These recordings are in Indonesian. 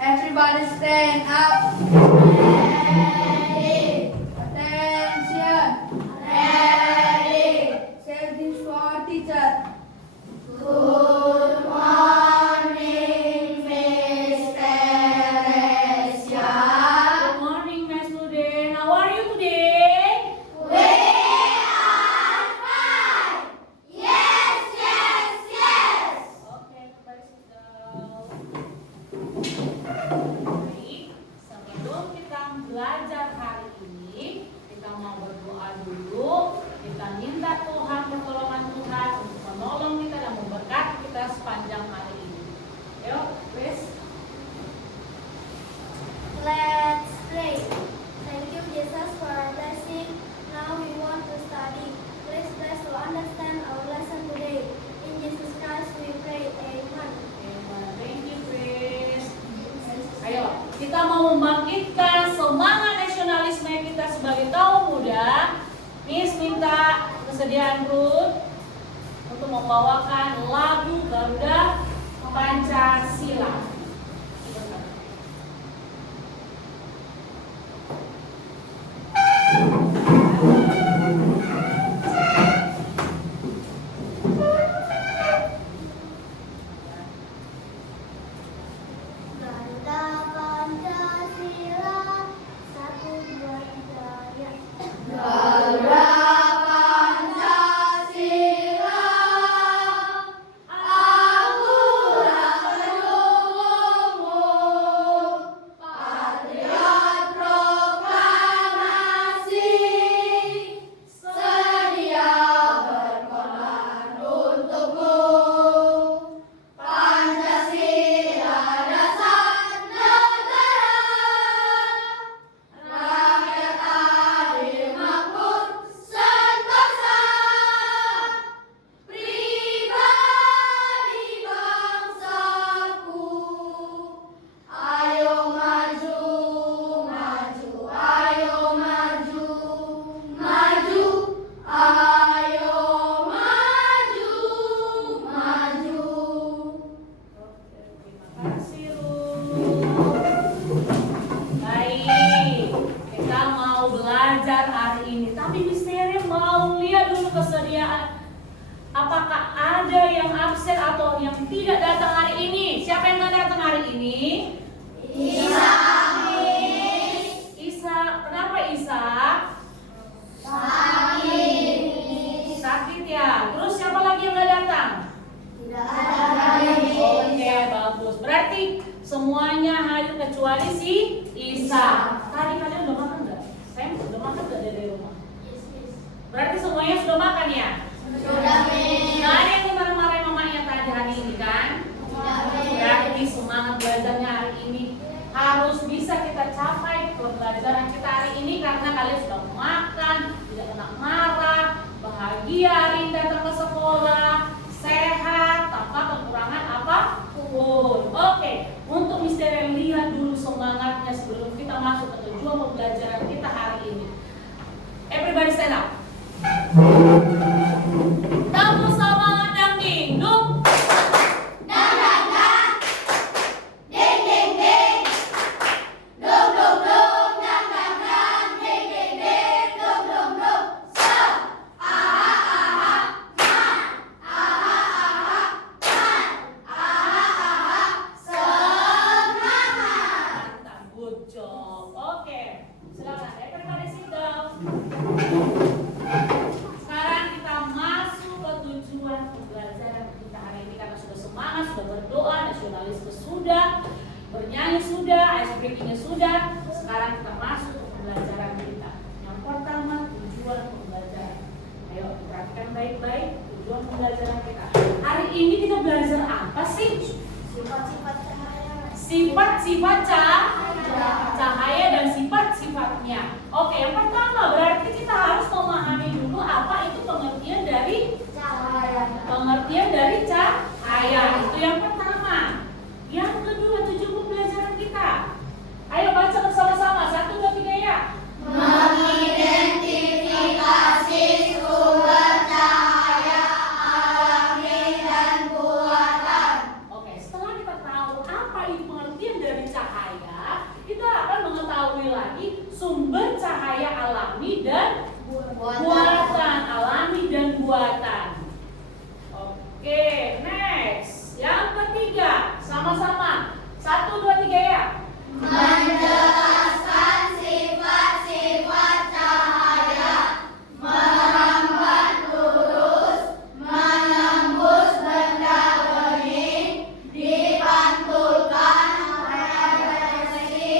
Everybody stand up. Ready. Attention. Ready. Say this for teacher. Good morning, Miss Teresia. Good morning, my student. How are you today? We are fine. Yes, yes, yes. Okay, everybody sit down. Baik, sebelum kita belajar hari ini, kita mau berdoa dulu. Kita minta Tuhan, pertolongan Tuhan untuk menolong kita dan memberkati kita sepanjang hari ini. Yuk, please. Let's pray. Thank you, Jesus, for our blessing. Now we want to study. Please bless to understand our lesson today. In Jesus Christ we pray. Amen. Thank you, Grace. Ayo, kita mau membangkitkan semangat nasionalisme kita sebagai kaum muda. Miss minta kesediaan Ruth untuk membawakan lagu Garuda Pancasila. Garuda Pancasila, satu dua tiga ya. Garuda Pancasila, aku mendukungmu. Patriot proklamasi, sedia berkorban untukmu. Pancasila dasar negara, rakyat adil makmur sentosa, pribadi bangsaku. Ayo maju, maju, ayo maju, maju, ayo maju, maju. Oke, terima kasih Ruth. Baik, kita mau belajar hari ini. Tapi misteri mau lihat dulu kesediaan. Apakah ada yang absen atau yang tidak datang hari ini? Siapa yang nggak datang hari ini? Isa, Isa. Kenapa Isa? sakit, Sakit ya. Terus siapa lagi yang nggak datang? tidak ada lagi. Oke, bagus. Berarti semuanya hadir kecuali si Isa. Tadi kalian udah makan nggak? Saya udah makan nggak dari rumah? Yes, yes. Berarti semuanya sudah makan ya? Sudah, Miss. Nggak ada yang marah-marahin mamanya tadi hari ini kan? Berarti semangat belajarnya hari ini harus bisa kita capai pembelajaran kita hari ini karena kalian sudah makan, tidak kena marah, bahagia hari ini datang ke sekolah, sehat, tanpa kekurangan apapun. Oke, untuk misteri lihat dulu semangatnya sebelum kita masuk ke tujuan pembelajaran kita hari ini. Everybody stand up. Tamu semangat dan dingdung. Dang, dang, dang. Ding, ding, ding. Dung, dung, dung. Dang, dang, dang. Ding, ding, ding. Dung, dung, dung. So. Aha, aha. Man. Aha, aha. Man. Aha, aha. Semangat. Mantap, good job. Oke, silakan everybody sit down. Sekarang kita masuk ke tujuan pembelajaran kita hari ini karena sudah semangat, sudah berdoa, nasionalisme sudah, bernyanyi sudah, ice breakingnya sudah. Sekarang kita masuk ke pembelajaran kita. Yang pertama tujuan pembelajaran. Ayo perhatikan baik-baik tujuan pembelajaran kita. Hari ini kita belajar apa sih? Sifat-sifat cahaya. Sifat-sifat cahaya dan sifat-sifatnya. Oke, yang pertama berarti kita harus memahami dulu apa itu pengertian dari Cahaya. cahaya. Itu yang pertama. Yang kedua tujuan pembelajaran kita. Ayo baca bersama-sama. 1, 2, 3 ya. Mengidentifikasi sumber cahaya alami dan buatan. Oke, setelah kita tahu apa itu pengertian dari cahaya sumber cahaya alami dan buatan. Alami dan buatan. Oke, next. Yang ketiga, sama-sama. 1, 2, 3 ya. Menjelaskan sifat-sifat cahaya, merambat lurus, menembus benda bening, dipantulkan, refleksi,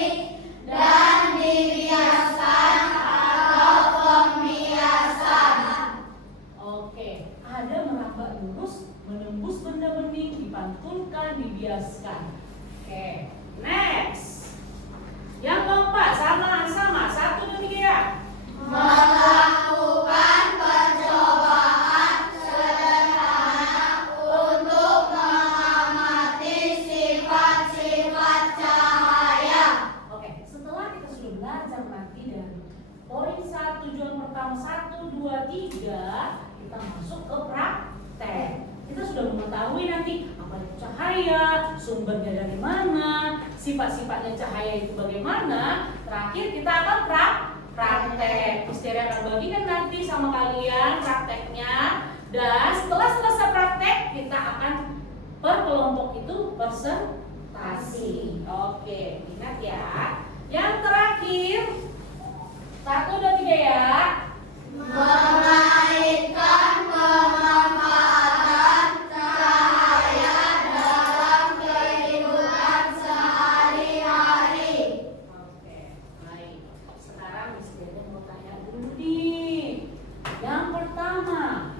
dan dibiaskan atau pembiasan. Oke, ada merambat lurus, menembus benda bening, dipantulkan, dibiaskan. Oke, next. Yang keempat, sama-sama. 1, 2, 3 ya. Melakukan percobaan sederhana untuk mengamati sifat-sifat cahaya. Oke, setelah kita sudah belajar nanti dari poin 1, tujuan pertama 1, 2, 3, kita masuk ke praktek. Kita sudah mengetahui nanti apa itu cahaya, sumbernya dari mana, sifat-sifatnya cahaya itu bagaimana. Terakhir kita akan praktek. Misteri akan bagikan nanti sama kalian prakteknya. Dan setelah selesai praktek, kita akan per kelompok itu presentasi. Oke, ingat ya. Yang terakhir 1, 2, 3 ya. Mengaitkan pemanfaatan cahaya dalam kehidupan sehari-hari. Oke, baik. Sekarang Miss mau tanya dulu nih. Yang pertama,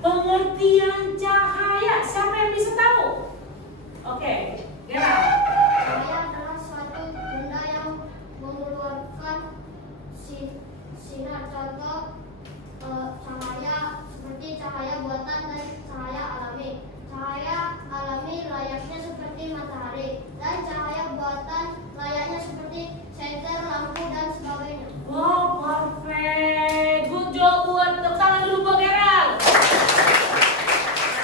pengertian cahaya. Siapa yang bisa tahu? Oke, Gerald. Cahaya adalah suatu benda yang mengeluarkan sinar. Contoh cahaya seperti cahaya buatan dan cahaya alami. Cahaya alami layaknya seperti matahari, dan cahaya buatan layaknya seperti senter, lampu, dan sebagainya. Wow, perfect. Good job buat tepuk tangan dulu buat Gerald.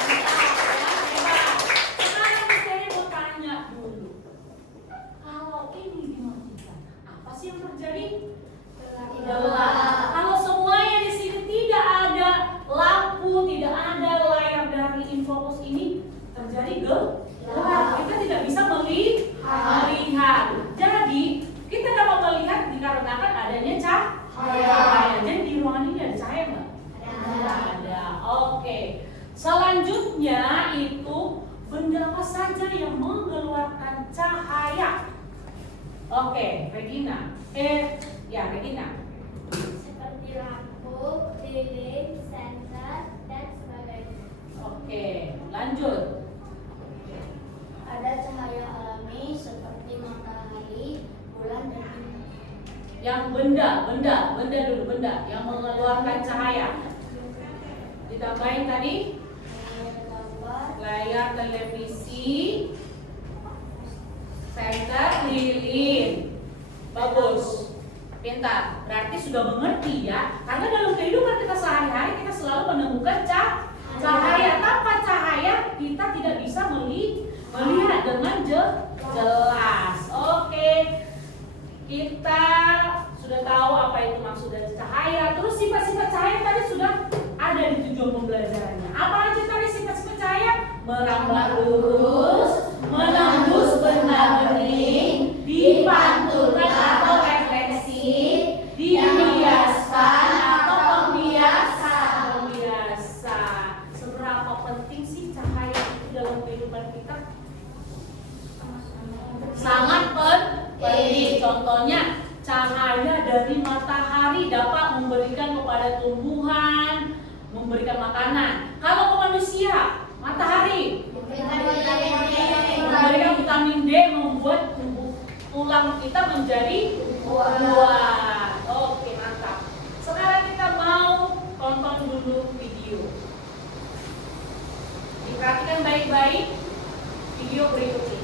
Mantap, ya, hebat. Sekarang Miss mau tanya dulu. Kalau ini dimatikan, apa sih yang terjadi? Gelap. Kalau semuanya di sini tidak ada lampu, tidak ada layar dari infocus ini, terjadi gelap. Kita tidak bisa melihat. Jadi kita dapat melihat dikarenakan adanya cahaya. Jadi di ruangan ini ada cahaya nggak? Ada. Oke. Selanjutnya itu benda apa saja yang mengeluarkan cahaya? Oke, Regina. Regina. Seperti lampu, lilin, senter, dan sebagainya. Oke, lanjut. Ada cahaya alami seperti matahari, bulan, dan bintang. Yang benda dulu, benda yang mengeluarkan cahaya. Ditambahin tadi layar televisi, senter, lilin. Bagus. Pintar. Berarti sudah mengerti ya. Karena dalam kehidupan kita sehari-hari kita selalu menemukan cahaya. Tanpa cahaya kita tidak bisa melihat dengan jelas. Oke. Kita sudah tahu apa itu maksud dari cahaya. Terus sifat-sifat cahaya tadi sudah ada di tujuan pembelajarannya. Apa aja tadi sifat-sifat cahaya? Merambat lurus, menembus benda bening, dipantulkan atau refleksi, dibiaskan atau pembiasa. Seberapa penting sih cahaya itu dalam kehidupan kita? Sangat penting. Contohnya, cahaya dari matahari dapat memberikan kepada tumbuhan, memberikan makanan. Kalau ke manusia, matahari memberikan vitamin D, membuat tulang kita menjadi kuat. Oke, mantap. Sekarang kita mau tonton dulu video. Diperhatikan baik-baik video berikut ini.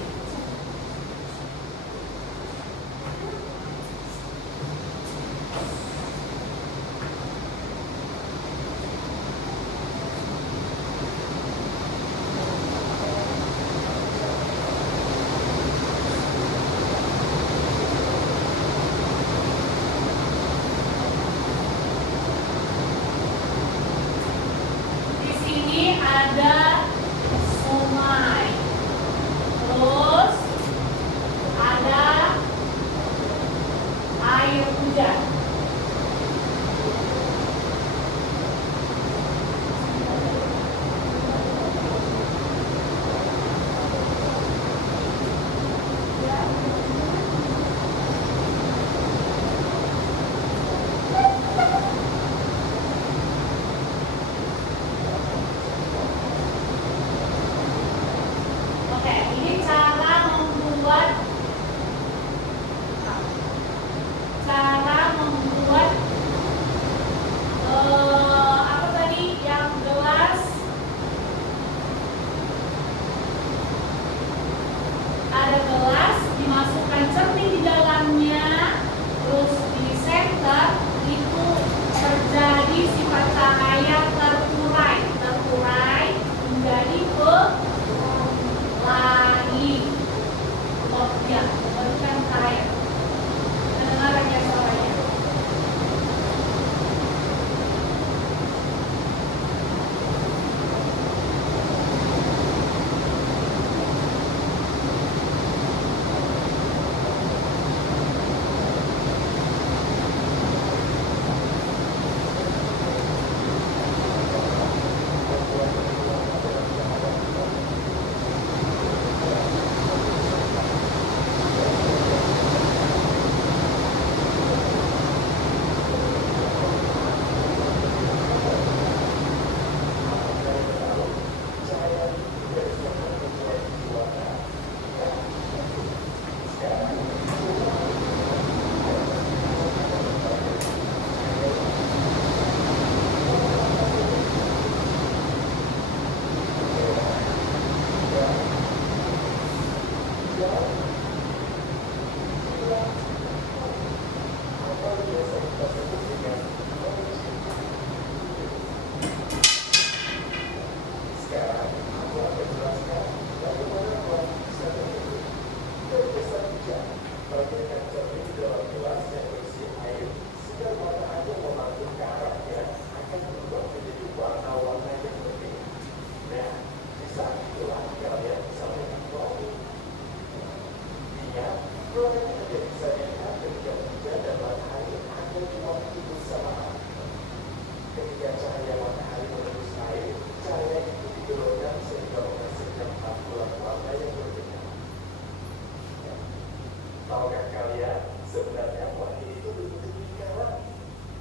Tahukah kalian sebenarnya pelangi itu berbentuk lingkaran,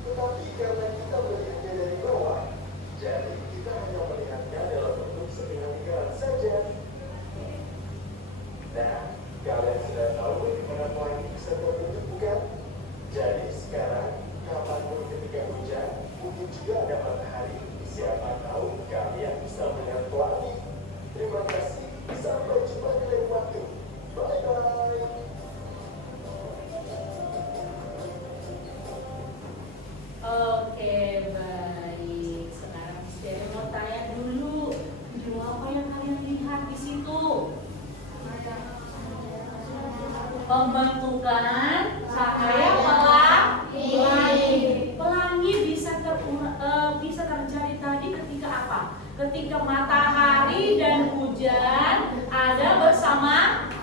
tetapi karena kita melihatnya dari bawah, jadi kita hanya melihatnya dalam bentuk setengah lingkaran saja. Nah, kalian sudah tahu bagaimana pelangi bisa terbentuk, bukan? Jadi sekarang, kapanpun ketika hujan, mungkin juga ada matahari. Siapa tahu kalian bisa melihat pelangi. Terima kasih. Sampai jumpa di lain waktu. Bye-bye. Oke, baik. Sekarang Misteri mau tanya dulu. Dulu apa yang kalian lihat di situ? Pembentukan cahaya pelangi. Pelangi bisa terjadi tadi ketika apa? Ketika matahari dan hujan ada bersamaan.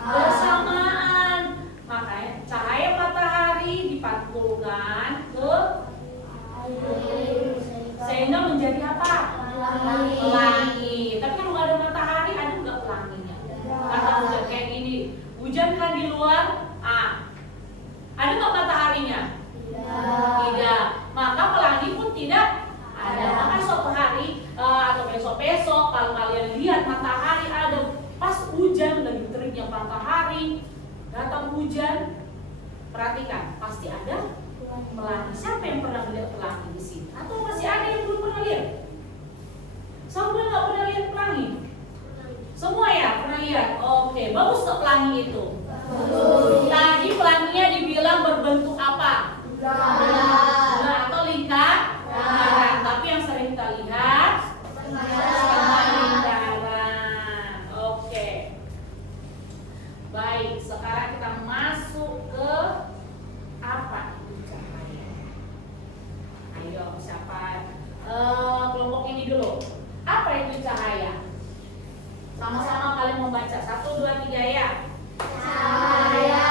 Makanya cahaya matahari dipantulkan ke sehingga menjadi apa? Pelangi. Tapi kalau nggak ada matahari, ada nggak pelanginya? Kata hujan kayak gini, hujan kan di luar, ada nggak mataharinya? Tidak. Maka pelangi pun tidak ada. Maka suatu hari atau besok-besok kalau kalian lihat matahari ada, pas hujan lagi teriknya matahari, datang hujan, perhatikan pasti ada pelangi. Siapa yang pernah melihat pelangi di sini? Atau masih ada yang belum pernah lihat? Semua nggak pernah lihat pelangi? Semua ya pernah lihat? Oke, bagus nggak pelangi itu? Tadi pelanginya dibilang berbentuk apa? Bulat atau lingkaran. Tapi yang sering kita lihat setengah lingkaran. Oke. Baik, sekarang kita masuk ke apa itu cahaya? Ayo, siapa? Kelompok ini dulu. Apa itu cahaya? Sama-sama kalian membaca. 1, 2, 3 ya. Cahaya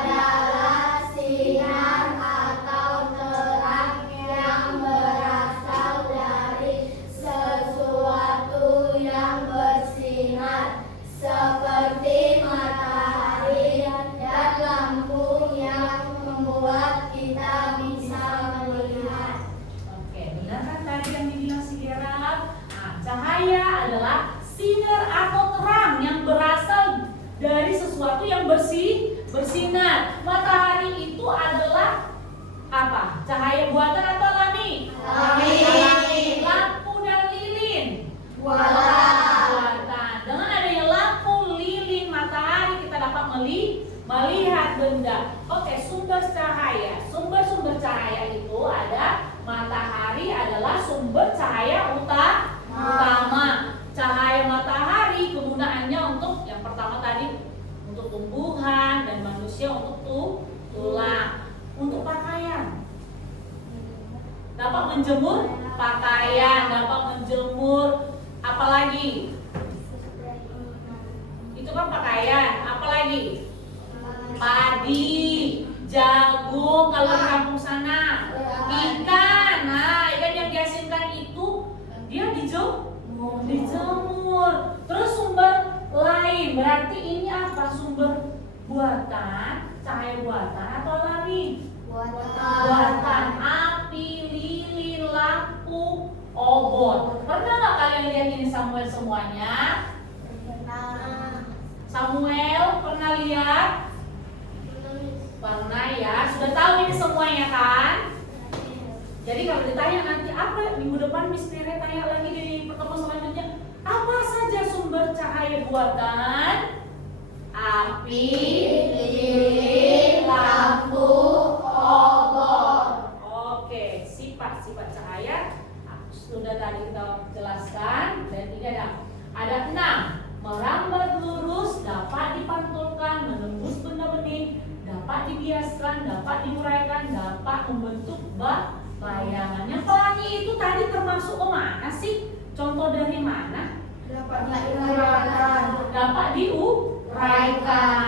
adalah sinar atau terang yang berasal dari sesuatu yang bersinar seperti matahari dan lampu yang membuat kita bisa melihat. Oke, benar kan tadi yang dibilang si Gerald? Cahaya adalah sinar atau terang yang berasal dari sesuatu yang bersinar. Matahari itu adalah apa? Cahaya buatan atau alami? Alami. Lampu dan lilin? Buatan. Dengan adanya lampu, lilin, matahari kita dapat melihat benda. Oke, sumber cahaya. Sumber cahaya itu ada matahari adalah sumber cahaya utama. Cahaya matahari kegunaannya untuk yang pertama tadi untuk tumbuhan dan manusia untuk tulang, untuk pakaian. Dapat menjemur pakaian, dapat menjemur apalagi? Itu kan pakaian, apalagi? Padi, jagung kalau di kampung sana, ikan. Nah, ikan yang dihasilkan itu dia dijemur. Terus sumber lain berarti ini apa? Sumber buatan, cahaya buatan atau alami? Buatan. Api, lilin, lampu, obor. Pernah nggak kalian lihat ini Samuel semuanya? Samuel pernah lihat? Pernah ya. Sudah tahu ini semuanya kan? Jadi kalau ditanya nanti apa minggu depan Miss Nere tanya lagi di pertemuan selanjutnya, apa saja sumber cahaya buatan? api, lilin, lampu, obor. Oke, sifat-sifat cahaya sudah tadi kita jelaskan. Dan ada 6. Merambat lurus, dapat dipantulkan, menembus benda bening, dapat dibiaskan, dapat diuraikan, dapat membentuk bayangan. Yang pelangi itu tadi termasuk kemana sih? Contoh dari mana? Dapat diuraikan. Dapat diuraikan.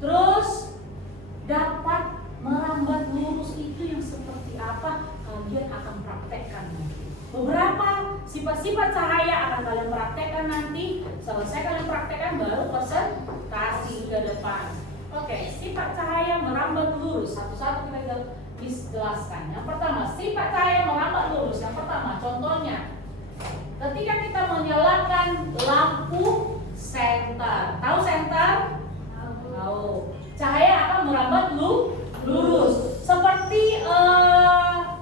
Terus dapat merambat lurus itu yang seperti apa? Kalian akan praktekkan nanti. Beberapa sifat-sifat cahaya akan kalian praktekkan nanti. Selesai kalian praktekkan baru presentasi ke depan. Oke, sifat cahaya merambat lurus. Satu-satu kita jelaskan. Yang pertama, sifat cahaya merambat lurus. Yang pertama, contohnya ketika kita menyalakan lampu senter. Tahu senter? Tahu. Cahaya akan merambat lurus. Seperti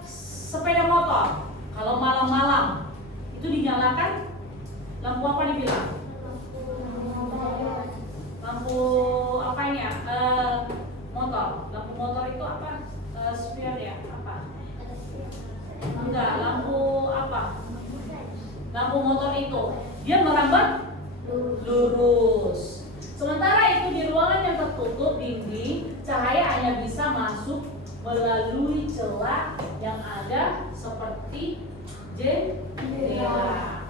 sepeda motor. Kalau malam-malam itu dinyalakan lampu apa dibilang? Lampu apanya? Motor. Lampu motor itu apa? Spion ya? Apa? Enggak, lampu apa? Lampu motor itu dia merambat lurus. Sementara itu di ruangan yang tertutup dinding, cahaya hanya bisa masuk melalui celah yang ada seperti jendela.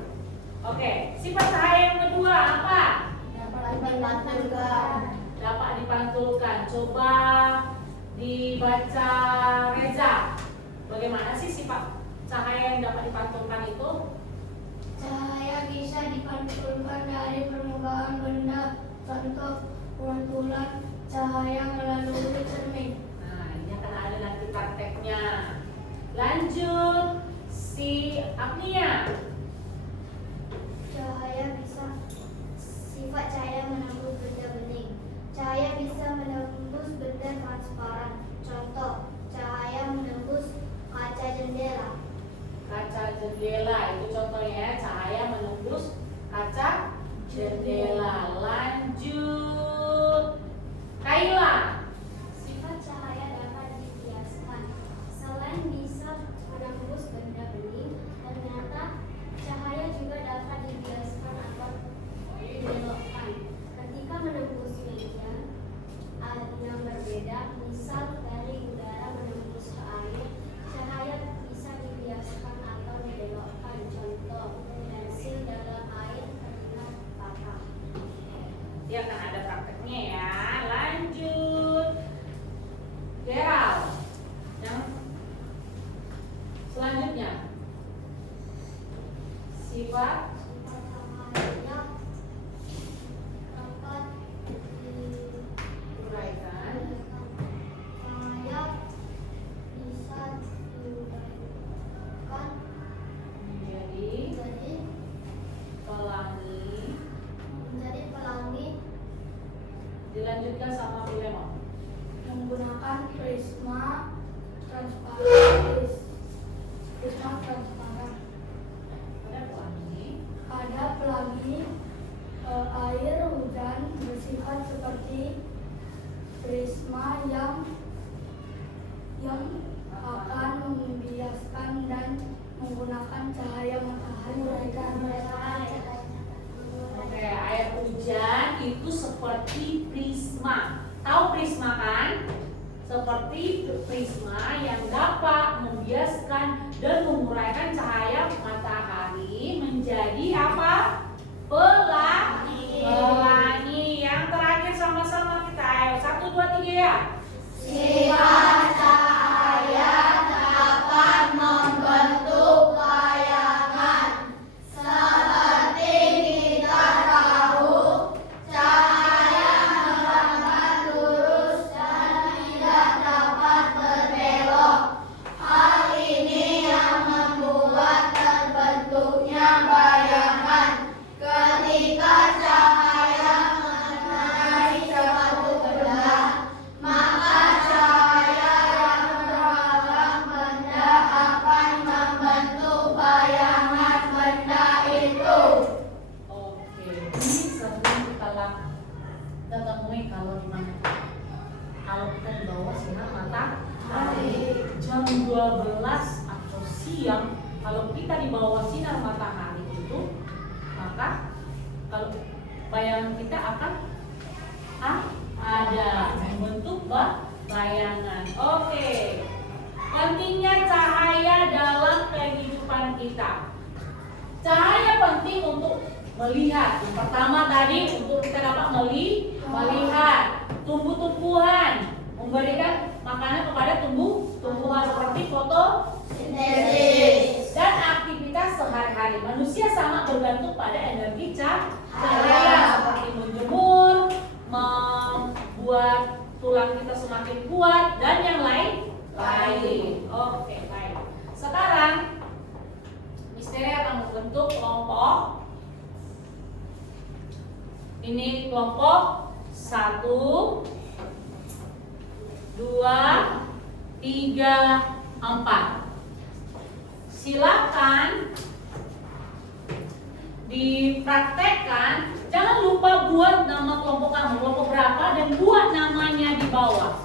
Oke, sifat cahaya yang kedua apa? Dapat dipantulkan. Dapat dipantulkan. Coba dibaca Reza. Bagaimana sih sifat cahaya yang dapat dipantulkan itu? Cahaya bisa dipantulkan dari permukaan benda. Contoh pantulan cahaya melalui cermin. Nah, ini akan ada nanti prakteknya. Lanjut, si Agnia. Sifat cahaya menembus benda bening. Cahaya bisa menembus benda transparan. Contoh, cahaya menembus kaca jendela. Kaca jendela itu contohnya, cahaya menembus kaca jendela. Lanjut, Kaila. Sifat cahaya dapat dibiaskan. Selain bisa menembus benda bening, ternyata cahaya juga dapat dibiaskan atau dibelokkan. Ketika menembus media yang berbeda, misal dari udara menembus ke air, cahaya bisa dibiaskan atau dibelokkan. Contoh, pensil dalam air terlihat patah. Dia akan ada prakteknya ya. Lanjut, Gerald. Yang selanjutnya, sifat Cahaya dapat uraikan cahaya bisa diuraikan menjadi pelangi. Dilanjutkan sama Filemon. Menggunakan prisma transparan. Ada pelangi. Pada pelangi air hujan bersifat seperti prisma yang akan membiaskan dan menggunakan cahaya matahari. Oke, air hujan itu seperti prisma. Tahu prisma kan? Seperti prisma yang dapat membiaskan dan menguraikan cahaya matahari menjadi apa? Pelangi. Yang terakhir sama-sama kita. Ayo, 1, 2, 3 ya. Sifat cahaya dapat membentuk bayangan. Seperti kita tahu, cahaya merambat lurus dan tidak dapat berbelok. Hal ini yang membuat terbentuknya bayangan. Ketika cahaya mengenai suatu benda, maka cahaya yang terhalang benda akan membentuk bayangan benda itu. Oke, ini sering kita lakukan. kita temui kalau di mana? Kalau kita di bawah sinar matahari jam 12 atau siang, kalau kita di bawah sinar matahari itu, maka kalau bayangan kita akan ada membentuk bayangan. Oke. Pentingnya cahaya dalam kehidupan kita. Cahaya penting untuk melihat. Yang pertama tadi untuk kita dapat melihat tumbuh-tumbuhan, memberikan makanan kepada tumbuh-tumbuhan seperti fotosintesis dan aktivitas sehari-hari. Manusia sangat bergantung pada energi cahaya seperti menjemur, membuat tulang kita semakin kuat dan yang lain. Oke, baik. Sekarang Misteri akan membentuk kelompok. Ini kelompok 1, 2, 3, 4. Silakan dipraktekkan. Jangan lupa buat nama kelompok kamu, kelompok berapa, dan buat namanya di bawah.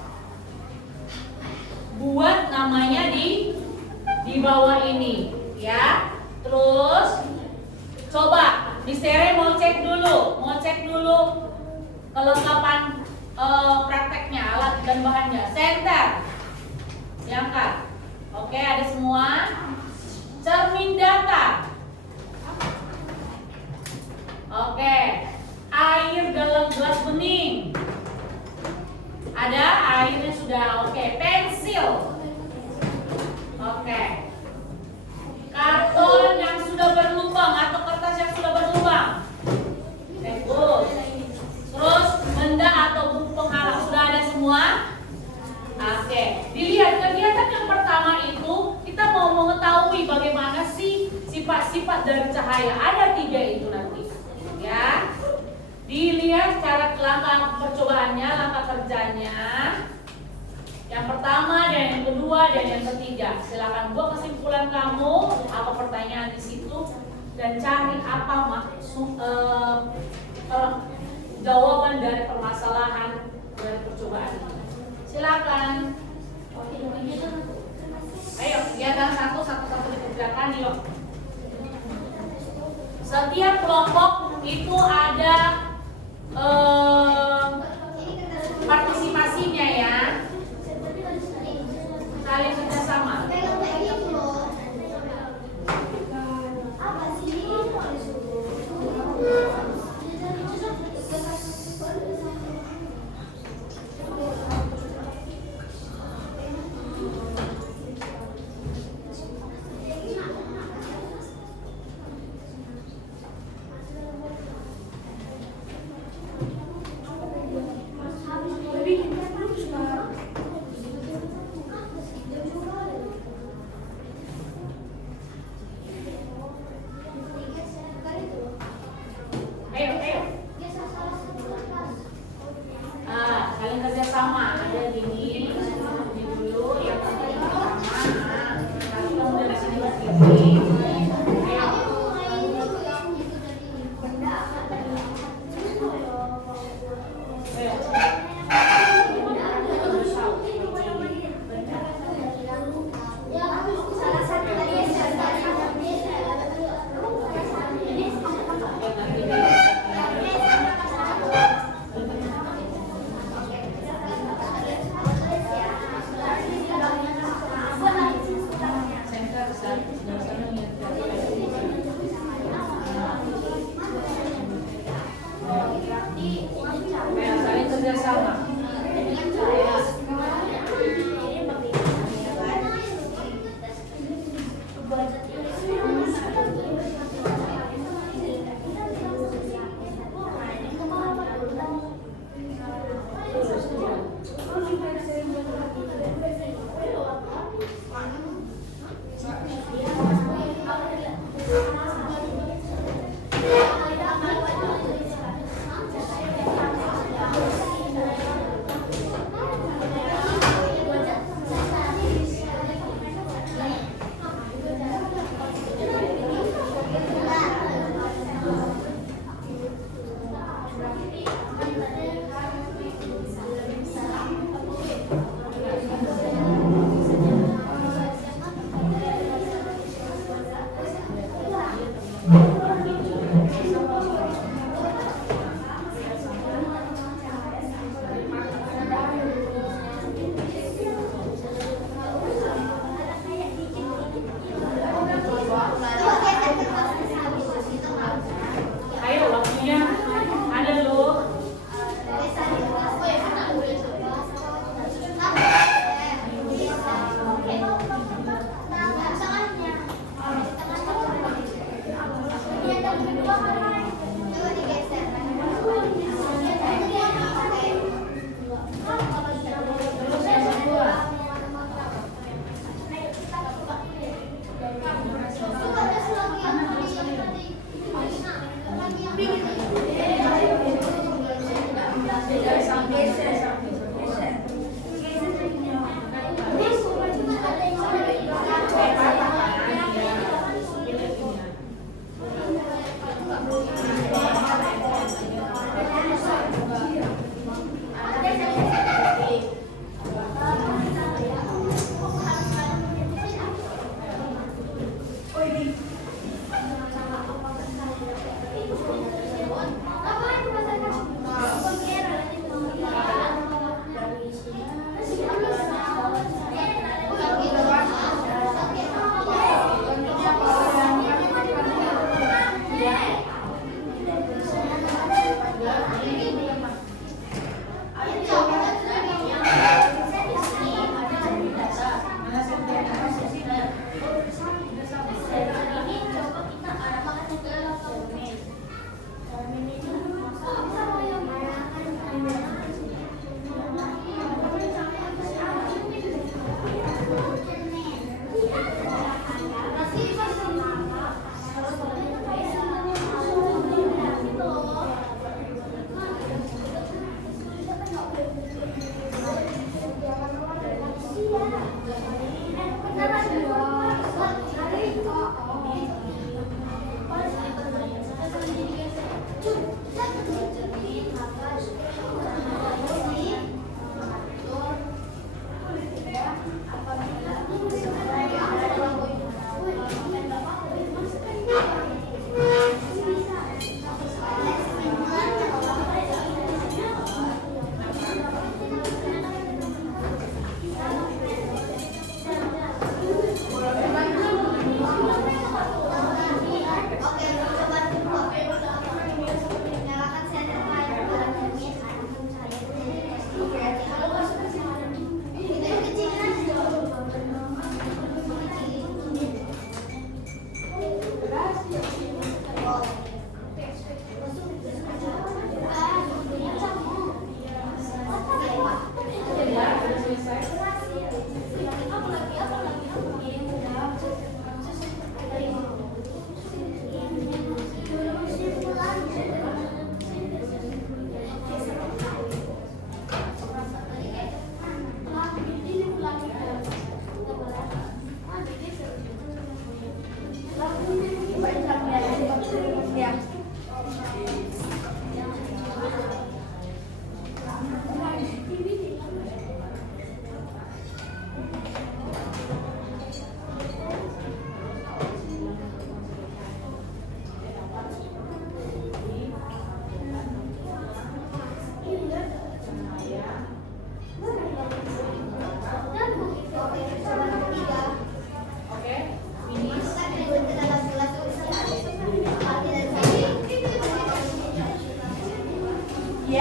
Buat namanya di bawah ini, ya. Terus coba Misteri mau cek dulu kelengkapan prakteknya, alat dan bahannya. Center, diangkat. Oke, ada semua. Cermin data. Oke, air dalam gelas bening. Ada airnya sudah. Oke, pensil. Oke. Karton yang sudah berlubang atau kertas yang sudah berlubang. Bagus. Terus benda atau buku penghalang sudah ada semua. Oke. Dilihat kegiatan yang pertama itu kita mau mengetahui bagaimana sih sifat-sifat dari cahaya. Ada 3 itu nanti. Ya. Dilihat cara langkah percobaannya, langkah kerjanya. Yang pertama dan yang kedua dan yang ketiga. Silakan buat kesimpulan kamu, apa pertanyaan di situ, dan cari apa maksud jawaban dari permasalahan dari percobaan ini. Silakan. Ayo, kegiatan satu-satu dikerjakan yuk. Setiap kelompok itu ada partisipasinya ya. Saling kerjasama. Saling kerjasama. Ada ini dulu yang pertama. Tapi kamu dari sini lagi.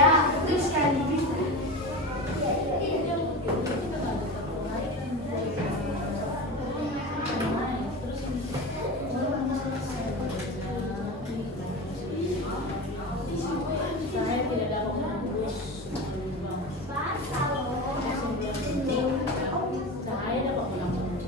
Ya, betul sekali. Saya tidak dapat menembus. Saya dapat menembus.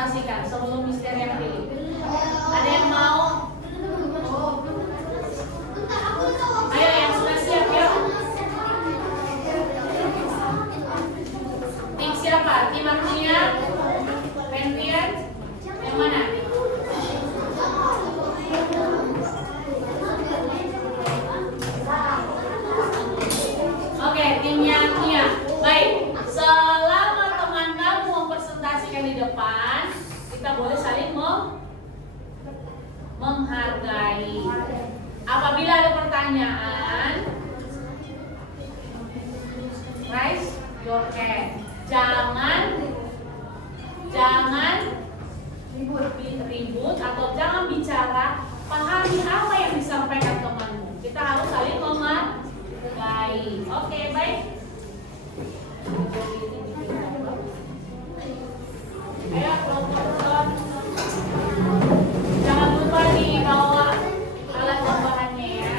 presentasikan sebelum Mister yang pilih. Ada yang mau? Ayo yang sudah siap, yuk. Tim siapa? Tim Agnia? Pendian? Yang mana? Oke, timnya Agnia. Baik, selama teman kamu mempresentasikan di depan, kita boleh saling menghargai. Apabila ada pertanyaan, raise your hand. Jangan ribut atau jangan bicara. Pahami apa yang disampaikan temanmu. Kita harus saling menghargai. Oke, baik. Ayo, kelompok. Jangan lupa dibawa alat tambahannya ya.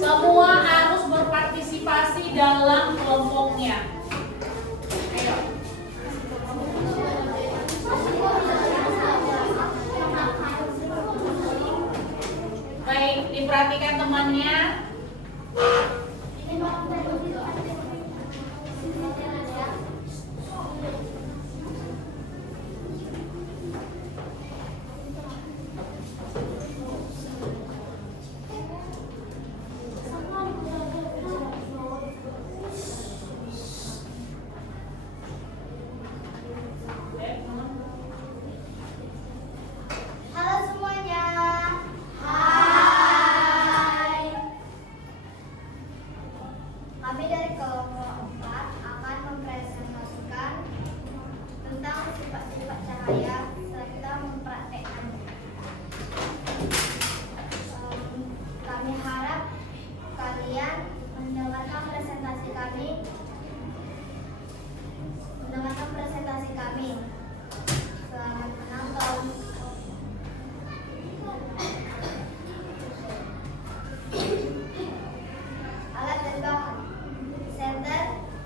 Semua harus berpartisipasi dalam kelompoknya. Ayo. Baik, diperhatikan temannya. Halo semuanya. Hai. Kami dari kelompok 4 akan mempresentasikan tentang sifat-sifat cahaya serta mempraktekkannya. Kami harap kalian mendengarkan presentasi kami. Selamat menonton. Alat dan bahan: senter,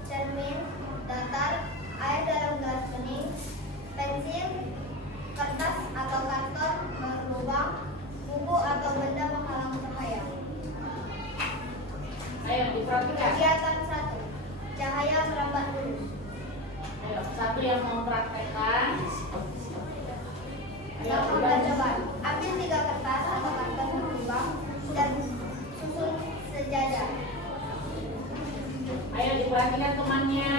cermin, datar, air dalam gelas bening, pensil, kertas atau karton berlubang, buku atau benda penghalang cahaya. Ayo, diperhatikan. Kegiatan 1. Cahaya merambat lurus. Ayo, satu yang mau praktekkan. Ayo, Yang percobaan. Ambil 3 kertas atau karton berlubang dan susun sejajar. Ayo, diperhatikan temannya.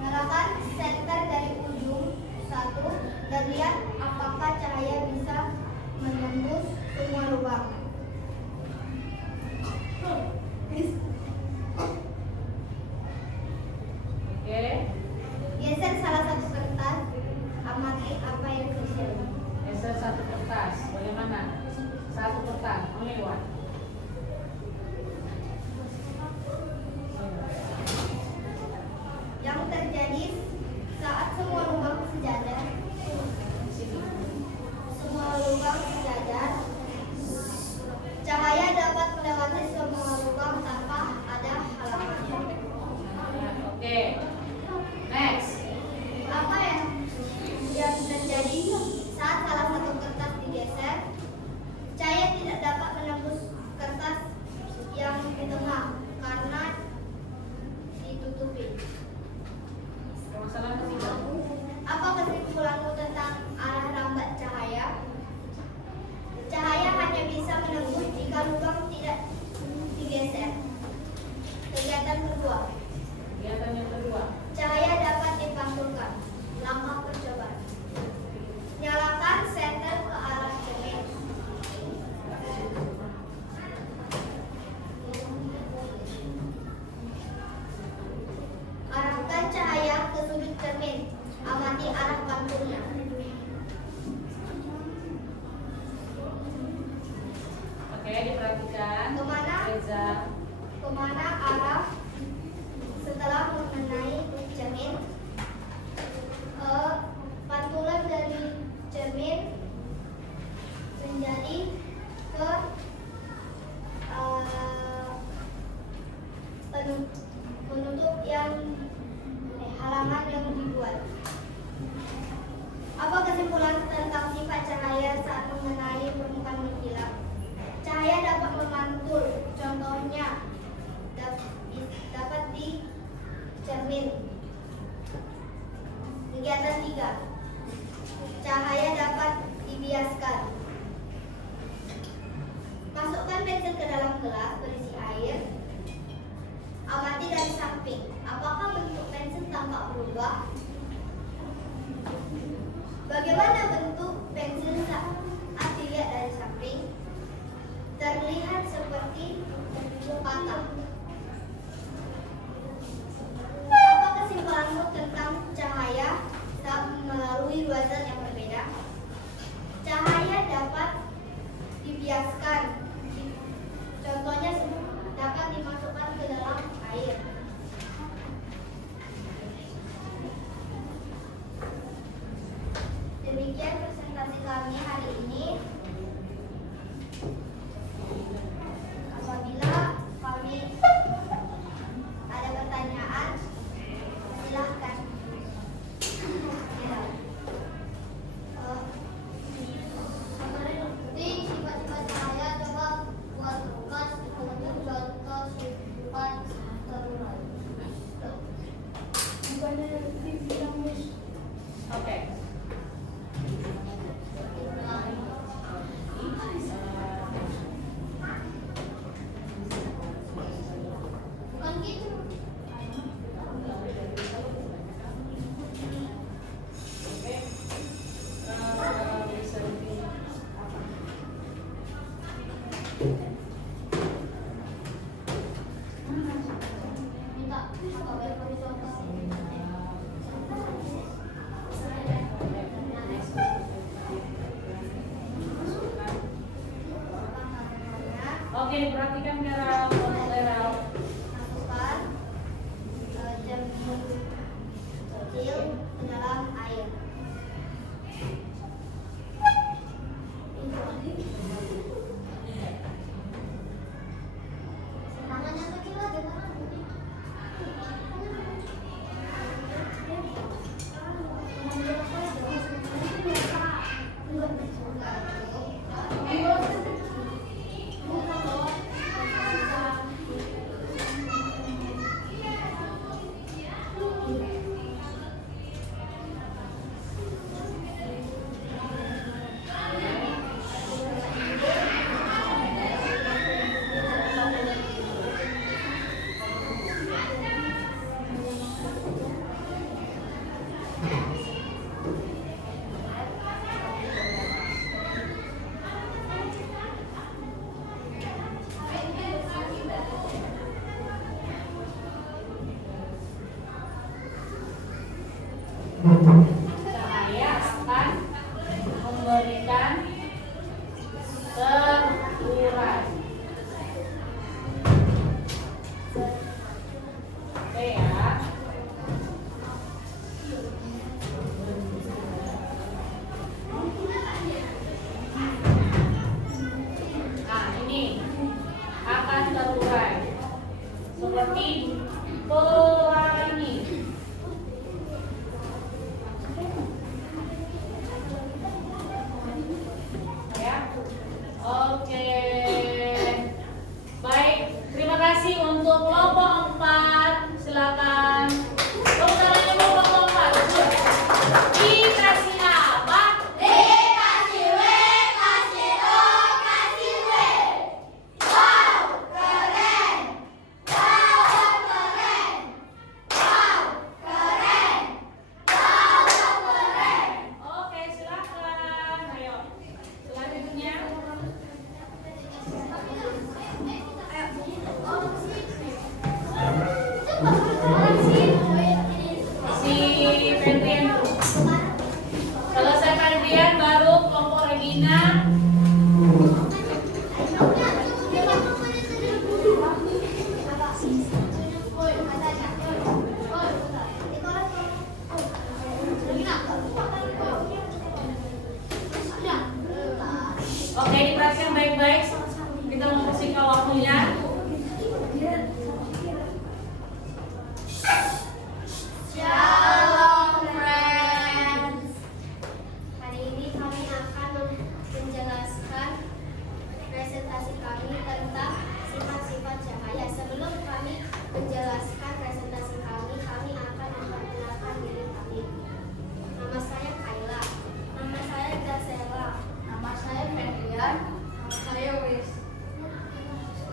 Nyalakan senter dari ujung 1 dan lihat apakah cahaya bisa menembus semua lubang. Oke. Geser salah satu kertas, amati apa yang terjadi. Geser satu kertas. Bagaimana? Satu kertas. Lewat. Yang terjadi saat semua lubang sejajar, cahaya dapat melewati semua lubang tanpa ada halangan. Oke. Next. Apa yang terjadi saat salah satu kertas digeser? Cahaya tidak dapat menembus kertas yang di tengah karena ditutupi. Masalah ketiga. Apa kesimpulanmu tentang arah rambat cahaya? Cahaya hanya bisa menembus jika lubang tidak digeser. Kegiatan kedua. Kegiatan yang kedua. Cahaya dapat dipantulkan. Langkah percobaan. Nyalakan senter ke arah cermin. Arahkan cahaya ke sudut cermin. Amati arah pantulnya. Oke, diperhatikan. Kemana? Reza. Kemana arah setelah mengenai cermin? Pantulan dari cermin menjadi ke gelas berisi air. Amati dari samping. Apakah bentuk pensil tampak berubah? Bagaimana bentuk pensil saat dilihat dari samping? Terlihat seperti patah. Apa kesimpulanmu tentang cahaya saat melalui dua zat yang berbeda? Cahaya dapat dibiaskan. Contohnya dapat dimasukkan ke dalam air. Demikian presentasi kami hari ini. Apabila kami ada pertanyaan, silahkan. Seperti sifat-sifat cahaya, coba buat rumus untuk contoh sifat terurut. Oke. Bukan gitu. Bisa lebih apa? Minta sebagai contoh. Oke, perhatikan Meral, Meral. Masukkan jamur kecil ke dalam air. Tangannya kecil aja, tangan.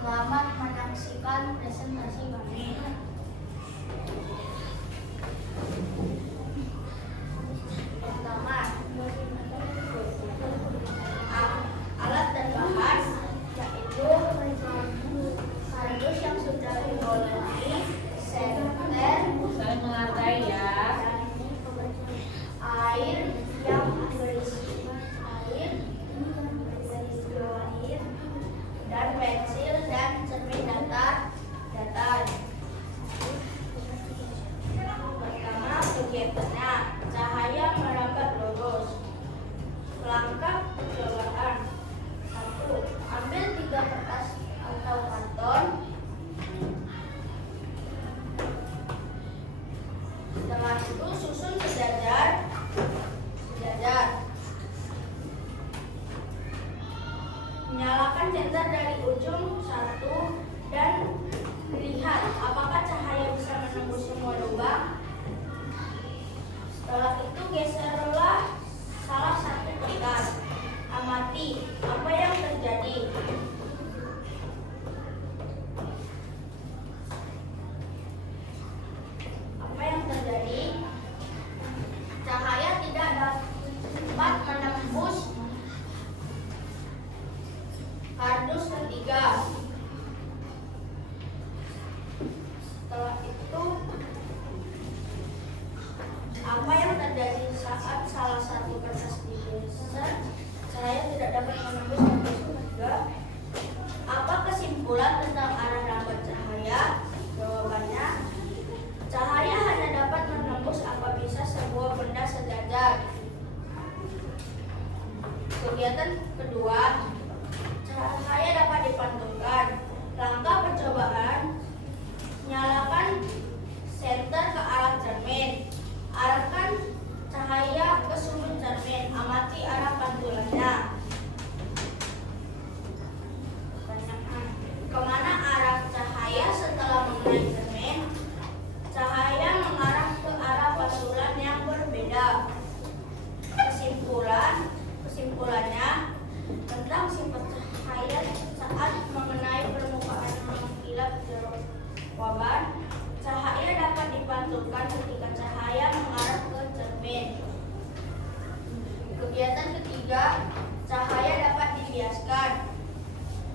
Selamat menyaksikan presentasi kami. Pertama, alat dan bahan, yaitu kardus yang sudah digolongi, senter, Saling menghargai ya. air yang berisi air, dan pensil dan cermin datar. Pertama, kegiatannya cahaya merambat lurus. Langkah percobaan: 1. Ambil 3 kertas atau karton. Setelah itu susun sejajar. Nyalakan senter dari ujung 1 dan lihat apakah cahaya bisa menembus semua lubang. Setelah itu geserlah salah satu kertas. Amati apa yang terjadi. Cahaya tidak dapat menembus kardus ketiga. Setelah itu, apa yang terjadi saat salah satu kertas digeser? Cahaya tidak dapat menembus kardus ketiga. Apa kesimpulan tentang arah rambat cahaya? Jawabannya, cahaya hanya dapat menembus apabila sebuah benda sejajar. Kegiatan kedua, cahaya dapat dipantulkan. Langkah percobaan: nyalakan senter ke arah cermin. Arahkan cahaya ke sudut cermin. Amati arah pantulannya. Pertanyaan: kemana arah cahaya setelah mengenai cermin? Cahaya mengarah ke arah pantulan yang berbeda. Kesimpulannya tentang sifat cahaya saat mengenai permukaan mengkilap. Jawaban: cahaya dapat dipantulkan ketika cahaya mengarah ke cermin. Kegiatan ketiga, cahaya dapat dibiaskan.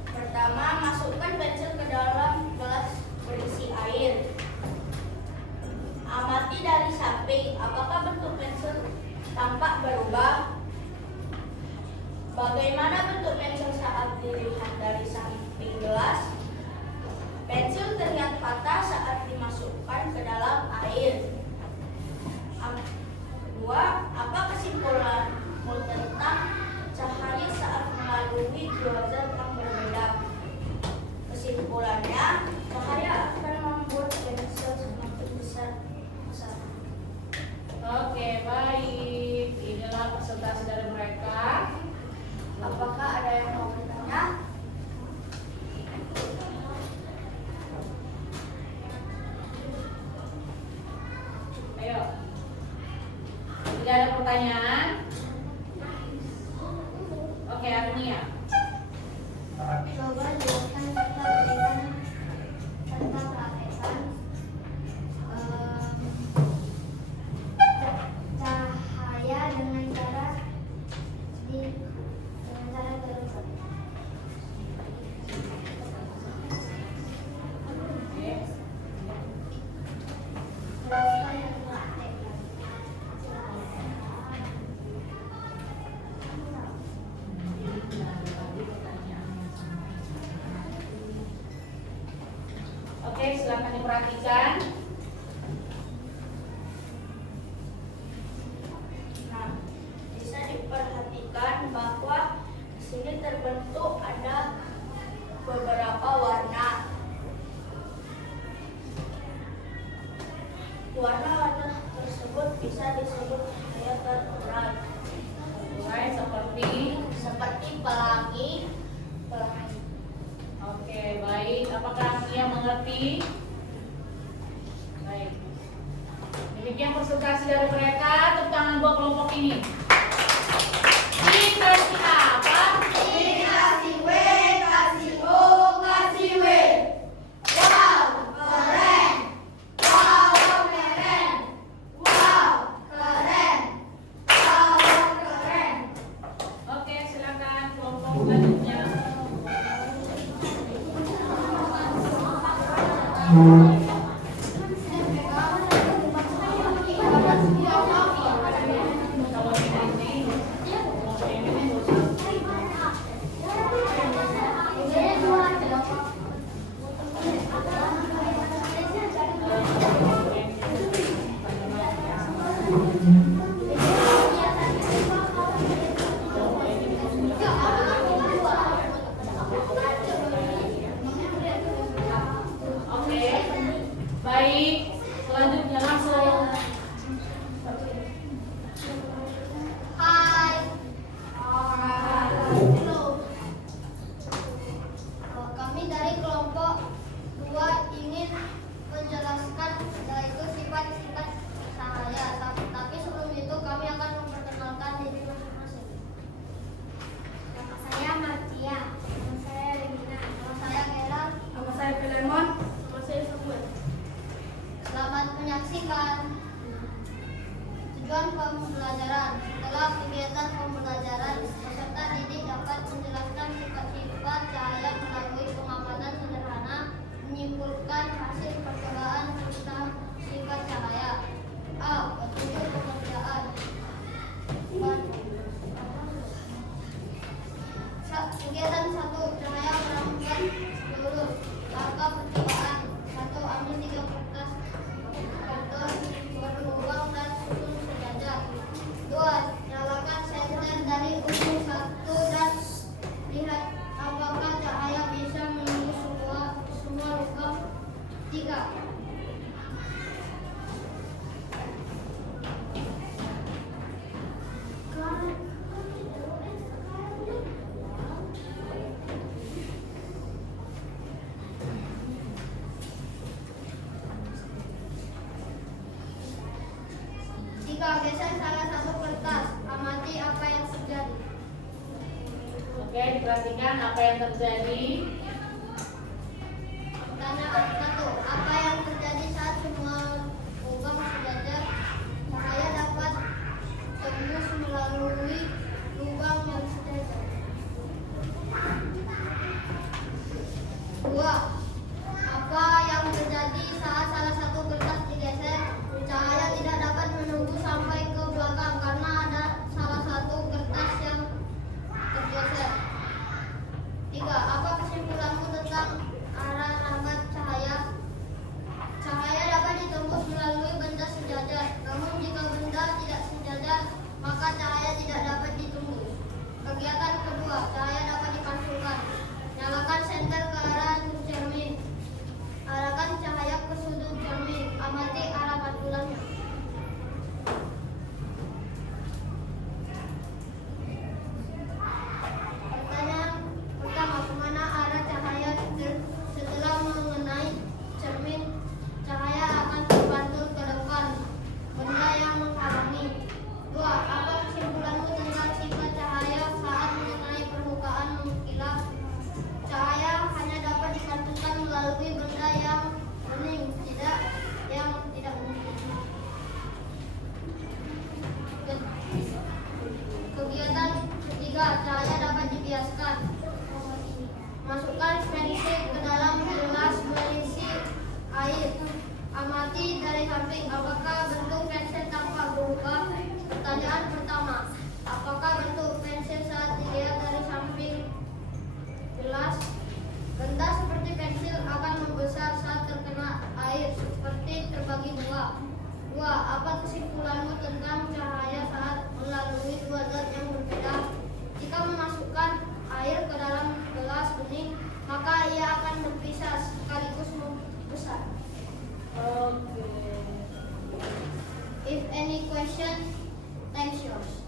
Pertama, masukkan pensil ke dalam gelas berisi air. Amati dari samping, apakah bentuk pensil tampak berubah? Bagaimana bentuk pensil saat dilihat dari samping gelas? Pensil terlihat patah saat dimasukkan ke dalam air. Kedua, apa kesimpulanmu tentang cahaya saat melalui dua zat yang berbeda? Kesimpulannya, cahaya akan membuat pensil semakin besar. Oke, baik. Inilah presentasi dari mereka. Apakah ada yang mau bertanya? Ayo. Tidak ada pertanyaan? Oke, Arnia. Coba jelaskan serta berikan serta praktekkan cahaya dengan cara berubah. Oke. Jelaskan dan praktekkan. Oke, silakan diperhatikan. Nah, bisa diperhatikan bahwa di sini terbentuk ada beberapa warna. Warna-warna tersebut bisa disebut cahaya terurai. Mulai Seperti pelangi. Oke, baik. Apakah Arnia mengerti? Baik. Demikian presentasi dari mereka. Tepuk tangan buat kelompok ini. Dikasih apa? Kasih W, kasih O, kasih W. Oke, baik. Selanjutnya langsung. Hai. Kami dari kelompok 2 ingin menjelaskan yaitu sifat-sifat cahaya. Tapi sebelum itu kami akan memperkenalkan diri masing-masing. Nama saya Martia. Nama saya Regina. Nama saya Gerald. Nama saya Filemon. Nama saya Samuel. Selamat menyaksikan tujuan pembelajaran. Setelah kegiatan pembelajaran, peserta didik dapat menjelaskan sifat-sifat cahaya melalui pengamatan sederhana, menyimpulkan hasil percobaan tentang sifat cahaya. A. Petunjuk pengerjaan. Kegiatan 1. Cahaya meramukan peluru. Langkah percobaan. 1. Ambil 3 kertas karton berlubang dan susun sejajar. 2. Nyalakan senter dari ujung 1 dan lihat apakah cahaya bisa menembus semua lubang. 3. Geser salah satu kertas. Amati apa yang terjadi. Oke, diperhatikan apa yang terjadi. Pertanyaan 1. Apa yang terjadi saat semua lubang sejajar? Cahaya dapat tembus melalui lubang yang sejajar. 2. Apa yang terjadi saat salah satu kertas digeser? Cahaya tidak dapat menembus sampai ke belakang karena ada salah satu kertas yang tergeser. 3. Apa kesimpulanmu tentang arah rahmat cahaya? Cahaya dapat ditembus melalui benda sejajar. Namun jika benda tidak sejajar, maka cahaya tidak dapat ditembus. Kegiatan kedua, cahaya dapat dipantulkan. Nyalakan senter ke arah cermin. Arahkan cahaya ke sudut cermin. Amati arah pantulannya. Pertanyaan pertama, kemana arah cahaya setelah mengenai cermin? Cahaya akan terpantul ke depan benda yang menghalangi. 2. Apa kesimpulanmu tentang sifat cahaya saat mengenai permukaan mengkilap? Cahaya hanya dapat dipantulkan melalui benda yang bening, yang tidak bening. Kegiatan ketiga, cahaya dapat dibiaskan. Masukkan pensil ke dalam gelas berisi air. Amati dari samping apakah bentuk pensil tampak berubah. Pertanyaan pertama, apakah bentuk pensil saat dilihat dari samping gelas? Benda seperti pensil akan membesar saat terkena air, seperti terbagi dua. 2. Apa kesimpulanmu tentang cahaya saat melalui dua zat yang berbeda? Jika memasukkan air ke dalam gelas bening, maka ia akan berpisah sekaligus membesar. Oke. If any question, thanks yours.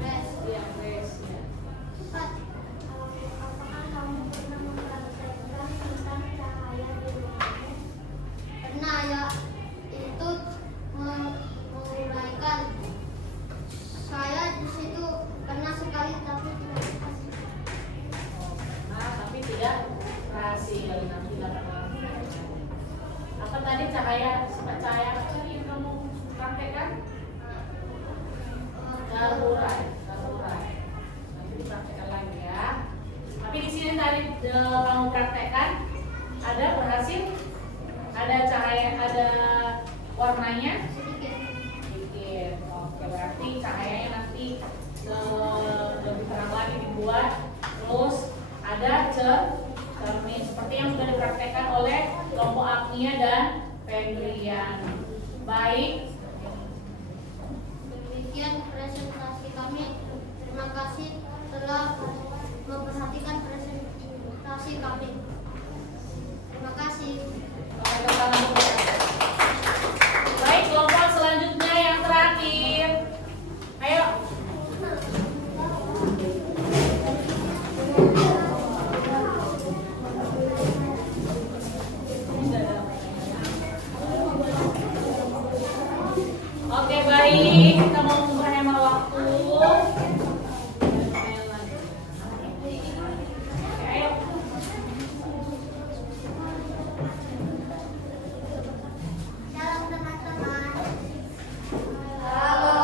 Rest. Ya, guys. Apakah kamu pernah mempraktekkan tentang cahaya di rumahmu? Pernah ya, itu menguraikan. Saya di situ pernah sekali tapi tidak berhasil. Nah, tapi tidak berhasil. Nanti apa tadi cahaya, sifat cahaya apa tadi yang kamu praktekkan? Darurat. Nanti dipraktekkan lagi ya. Tapi di sini warnanya? sedikit. Oke, berarti cahayanya nanti lebih terang lagi dibuat. Terus ada cermin seperti yang sudah dipraktekkan oleh kelompok Agnia dan Fendrian. Baik, Demikian presentasi kami. Terima kasih telah memperhatikan presentasi kami. Terima kasih. baik, kelompok selanjutnya yang terakhir. Ayo. Oke, baik, kita mau menghemat waktu. Ayo. Shalom teman-teman. Halo.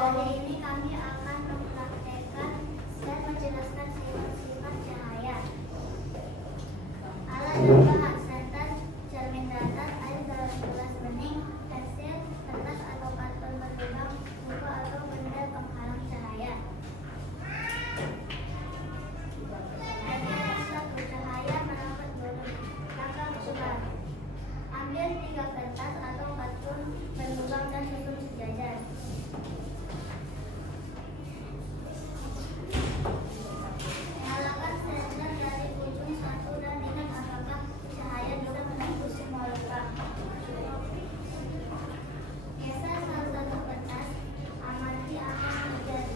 Hari ini kami akan mempraktekkan dan menjelaskan sifat-sifat cahaya. Alat dan bahan serta cermin datar, air dalam gelas bening, pensil, kertas atau karton berlubang, buku atau benda penghalang cahaya. Rekayasa bercahaya merambat volume. Langkah keempat. Ambil 3 kertas atau karton berlubang dan susun sejajar. Nyalakan senter dari ujung satu dan lihat apakah cahaya bisa menembus semua lubang. Geser salah satu kertas, amati akan terjadi.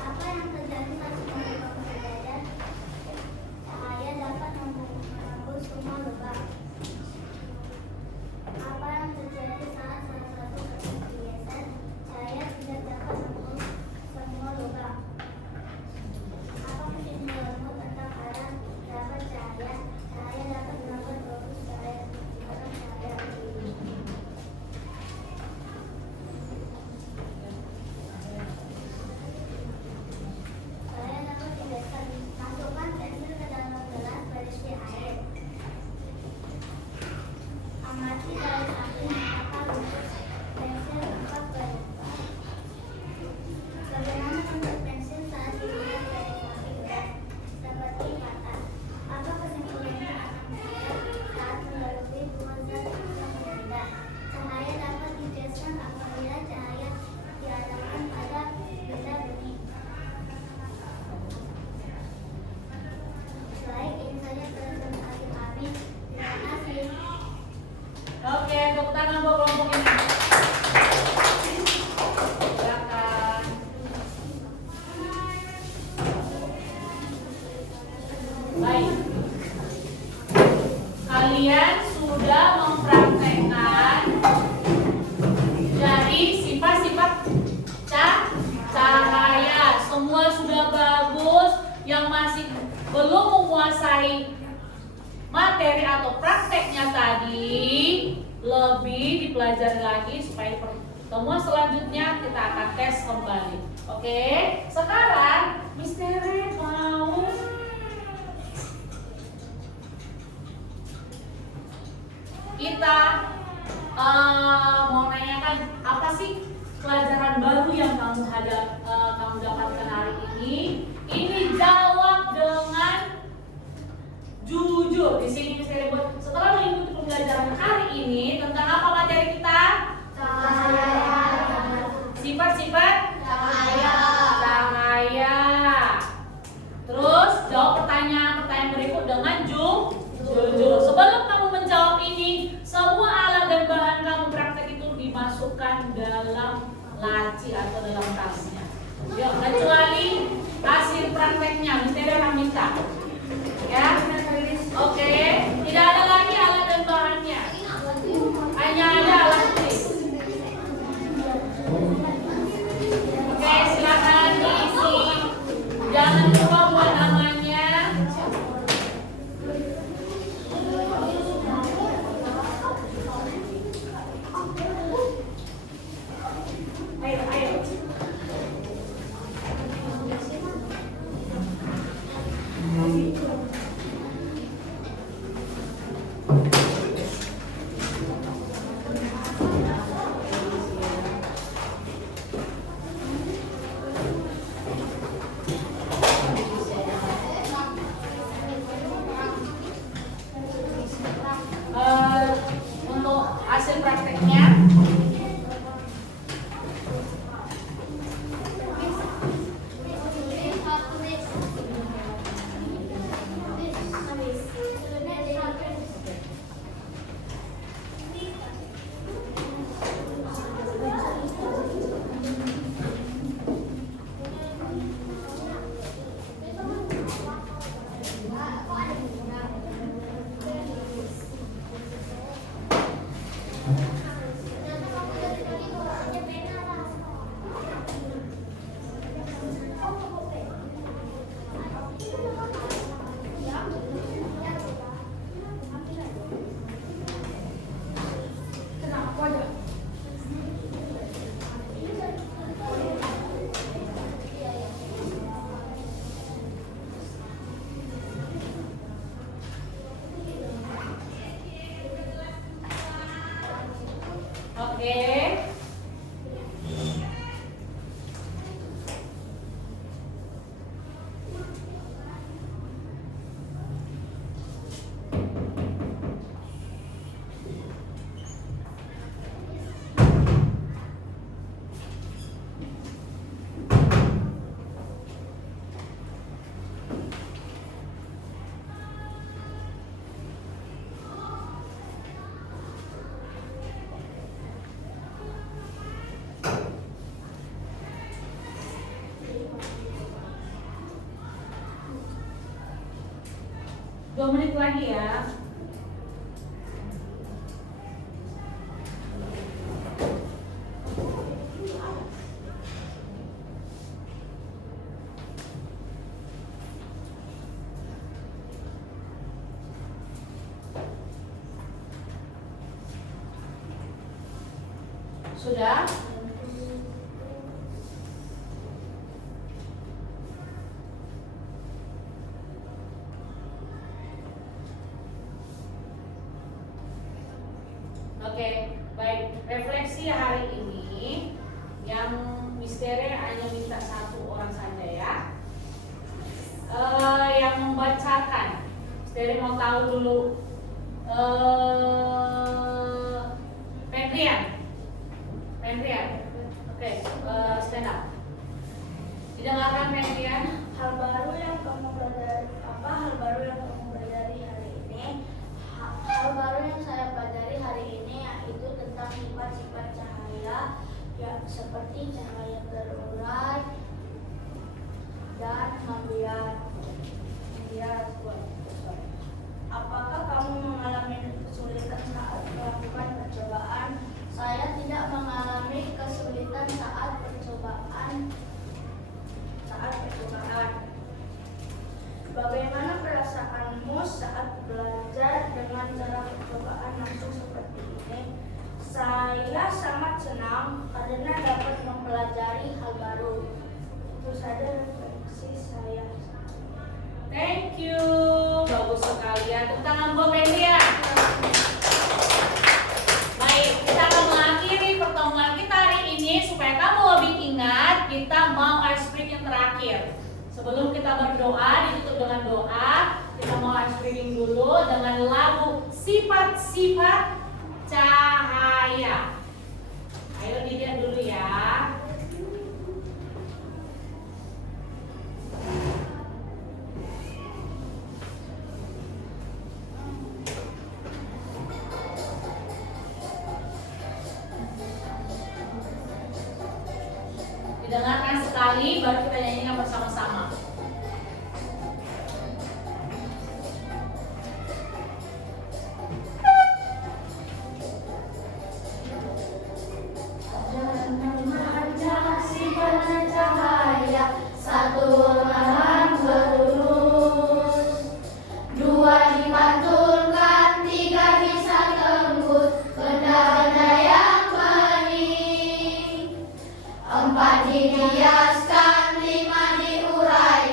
Apa yang terjadi saat semua lubang bersejajar? Cahaya dapat menembus semua lubang. Apa yang terjadi saat salah satu kertas digeser? Cahaya tidak dapat menembus semua lubang. Apa fungsinya ilmu tentang arah dapat cahaya? Cahaya dapat merambat fokus cahaya sekarang cahaya ini. Cahaya dapat digeser. Masukkan pensil ke dalam gelas berisi air. Amati dari samping apakah bentuk pensil tampak berubah. Bagaimana bentuk pensil saat dilihat dari samping gelas? Seperti kata. Apa kesimpulannya akan cahaya saat melalui dua zat yang berbeda? Cahaya dapat digeser apabila cahaya diarahkan pada benda bening. Baik, ini saja presentasi kami. Terima kasih. Oke, tepuk tangan buat kelompok ini. Silakan. Baik. Kalian sudah mempraktekkan dari sifat-sifat cahaya. Semua sudah bagus. Yang masih belum menguasai materi atau prakteknya tadi lebih dipelajari lagi supaya pertemuan selanjutnya kita akan tes kembali. Oke, sekarang Miss Tere mau kita mau nanyakan apa sih pelajaran baru yang kamu dapatkan hari ini. Ini jawab dengan jujur. Di sini Miss Tere buat setelah mengikuti pembelajaran hari ini tentang apa materi kita? Sifat-sifat cahaya. Terus jawab pertanyaan berikut dengan jujur. Sebelum kamu menjawab ini, semua alat dan bahan kamu praktek itu dimasukkan dalam laci atau dalam tasnya. Yuk, kecuali hasil prakteknya, Miss Tere akan minta. Ya, oke. Tidak ada lagi alat dan bahannya. Hanya ada alat tulis. Oke, silakan diisi. Jangan lupa buat namanya. Ayo. Oke. Dua menit lagi ya. Sudah? Oke, baik. Refleksi hari ini yang misteri hanya minta satu orang saja ya. Yang membacakan. Misteri mau tahu dulu. Pendrian. Oke, stand up. Didengarkan Pendrian. Hal baru yang kamu pelajari hari ini? Hal baru yang saya pelajari hari ini yaitu tentang sifat-sifat cahaya, ya seperti cahaya terurai dan membias. Apakah kamu mengalami kesulitan saat melakukan percobaan? Saya tidak mengalami kesulitan saat percobaan. Bagaimana perasaanmu saat belajar dengan cara percobaan langsung seperti ini? Saya sangat senang karena dapat mempelajari hal baru. Itu saja refleksi saya. Thank you. Bagus sekali ya. Tepuk tangan buat Pendrian. Baik, kita akan mengakhiri pertemuan kita hari ini supaya kamu lebih ingat. Kita mau ice break yang terakhir. Sebelum kita berdoa, ditutup dengan doa. Kita mau ice breaking dulu dengan lagu sifat-sifat cahaya. Ayo dilihat dulu ya. Didengarkan sekali, baru kita nyanyikan bersama-sama. Sifatnya cahaya, satu lahan berlurus, dua dipantulkan, tiga bisa tembus benda-benda yang bening, empat dihiaskan, lima diurai.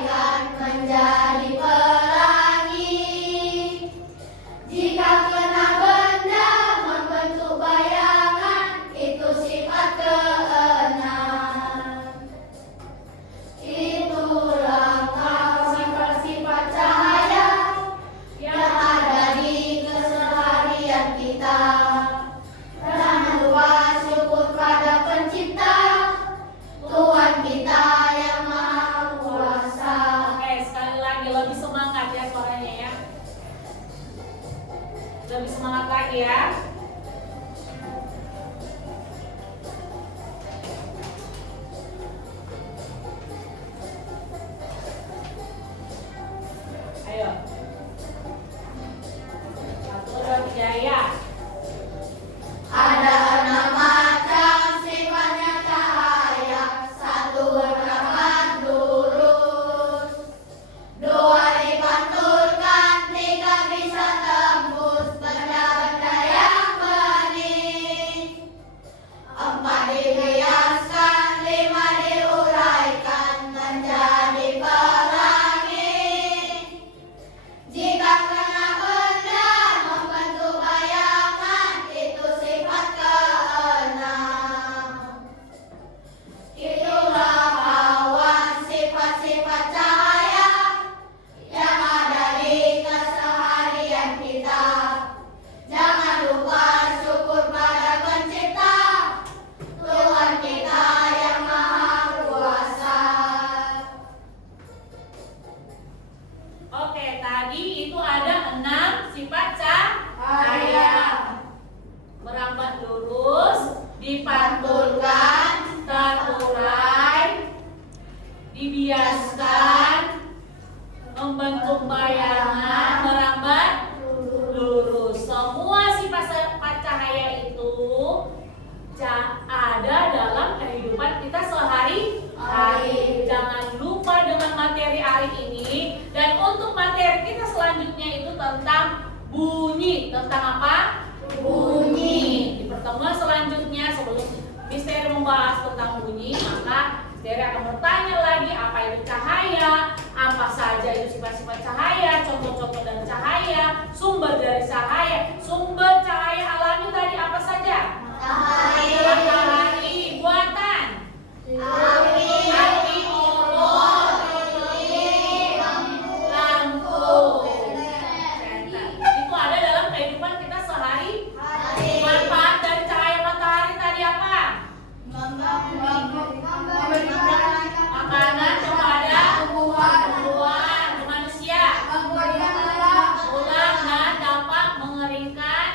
biaskan membentuk bayangan merambat lurus. Semua sifat-sifat cahaya itu ada dalam kehidupan kita sehari-hari. Jangan lupa dengan materi hari ini. Dan untuk materi kita selanjutnya itu tentang bunyi. Tentang apa? Bunyi. Di pertemuan selanjutnya sebelum Misteri membahas tentang bunyi, maka Misteri akan bertanya lagi apa itu cahaya, apa saja itu sifat-sifat cahaya, contoh-contoh dan cahaya, sumber dari cahaya. Sumber cahaya alami tadi apa saja? Matahari. Buatan? Api obor, lampu. Itu ada dalam kehidupan kita sehari. Manfaat dari cahaya matahari tadi apa? Makanan kepada tumbuhan manusia. Ulang dan dapat mengeringkan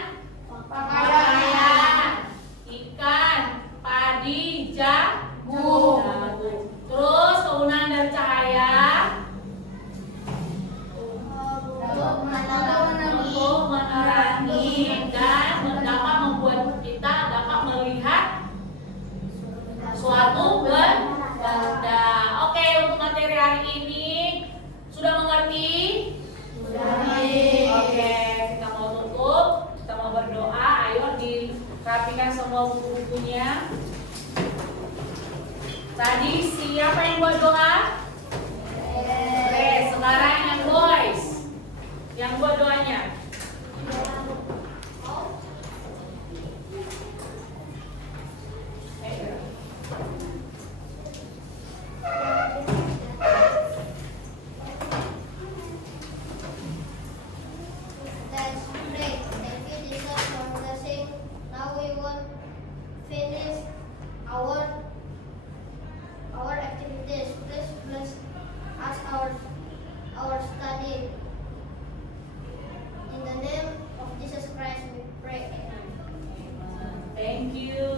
pakaian. Ikan, padi, jagung. Terus kegunaan dari cahaya untuk menerangi dan dapat membuat kita dapat melihat suatu benda. Oke, untuk materi hari ini sudah mengerti? Oke, kita mau tutup, kita mau berdoa. Ayo dirapikan semua buku-bukunya. Tadi siapa yang buat doa? Sekarang yang boys, yang buat doanya. Let's pray. Thank you, Jesus, for blessing. Now we will finish our activities. Please bless us our study. In the name of Jesus Christ, we pray. Amen. Thank you.